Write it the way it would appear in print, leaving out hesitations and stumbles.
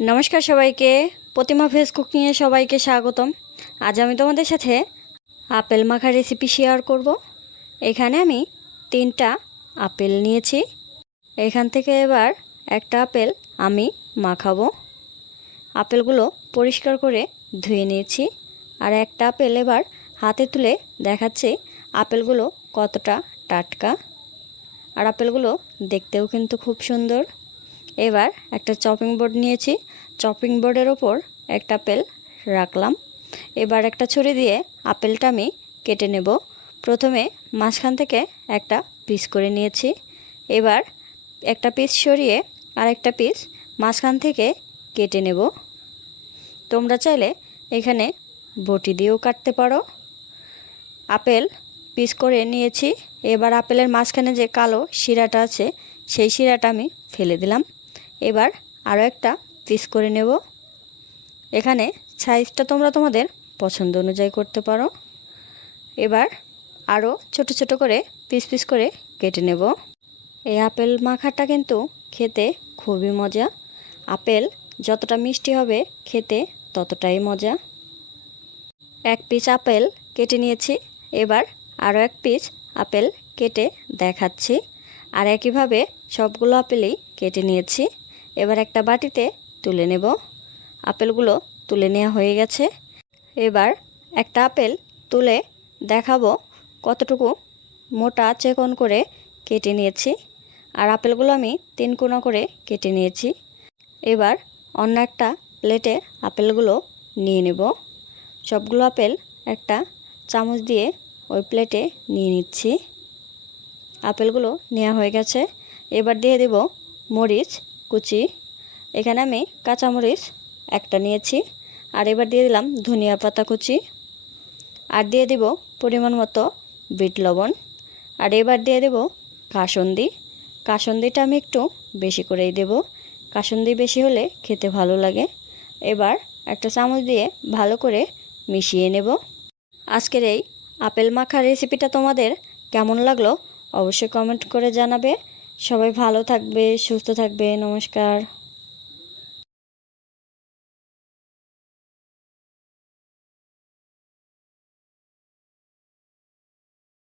নমস্কার সবাইকে, প্রতিমা ভেজ কুকিংয়ে সবাইকে স্বাগতম। আজ আমি তোমাদের সাথে আপেল মাখা রেসিপি শেয়ার করব। এখানে আমি 3টা আপেল নিয়েছি। এখান থেকে এবার একটা আপেল আমি মাখাবো। আপেলগুলো পরিষ্কার করে ধুয়ে নিয়েছি। আর একটা আপেল এবার হাতে তুলে দেখাচ্ছি আপেলগুলো কতটা টাটকা। আর আপেলগুলো দেখতেও কিন্তু খুব সুন্দর। এবার একটা চপিং বোর্ড নিয়েছি, চপিং বোর্ডের ওপর একটা আপেল রাখলাম। এবার একটা ছুরি দিয়ে আপেলটা আমি কেটে নেব। প্রথমে মাঝখান থেকে একটা পিস করে নিয়েছি। এবার একটা পিস সরিয়ে আরেকটা পিস মাঝখান থেকে কেটে নেব। তোমরা চাইলে এখানে বটি দিয়েও কাটতে পারো। আপেল পিস করে নিয়েছি। এবার আপেলের মাঝখানে যে কালো শিরাটা আছে সেই শিরাটা আমি ফেলে দিলাম। এবার আরও একটা পিস করে নেব। এখানে সাইজটা তোমরা তোমাদের পছন্দ অনুযায়ী করতে পারো। এবার আরও ছোট ছোট করে পিস পিস করে কেটে নেব। এই আপেল মাখাটা কিন্তু খেতে খুবই মজা। আপেল যতটা মিষ্টি হবে খেতে ততটাই মজা। এক পিস আপেল কেটে নিয়েছি। এবার আরও এক পিস আপেল কেটে দেখাচ্ছি। আর একইভাবে সবগুলো আপেলই কেটে নিয়েছি। এবার একটা বাটিতে তুলে নেব। আপেলগুলো তুলে নেওয়া হয়ে গেছে। এবার একটা আপেল তুলে দেখাবো কতটুকু মোটা চিকন করে কেটে নিয়েছি। আর আপেলগুলো আমি 3 কোনা করে কেটে নিয়েছি। এবার অন্য একটা প্লেটে আপেলগুলো নিয়ে নেব। সবগুলো আপেল একটা চামচ দিয়ে ওই প্লেটে নিয়ে নিচ্ছি। আপেলগুলো নেওয়া হয়ে গেছে। এবার দিয়ে দেব মরিচ কুচি। এখানে আমি কাঁচামরিচ একটা নিয়েছি। আর এবার দিয়ে দিলাম ধনিয়া পাতা কুচি। আর দিয়ে দেব পরিমাণ মতো বিট লবণ। আর এবার দিয়ে দেব কাসুন্দি। কাসুন্দিটা আমি একটু বেশি করেই দেব, কাসুন্দি বেশি হলে খেতে ভালো লাগে। এবার একটা চামচ দিয়ে ভালো করে মিশিয়ে নেব। আজকের এই আপেল মাখা রেসিপিটা তোমাদের কেমন লাগলো অবশ্যই কমেন্ট করে জানাবে। সবাই ভালো থাকবে, সুস্থ থাকবে। নমস্কার।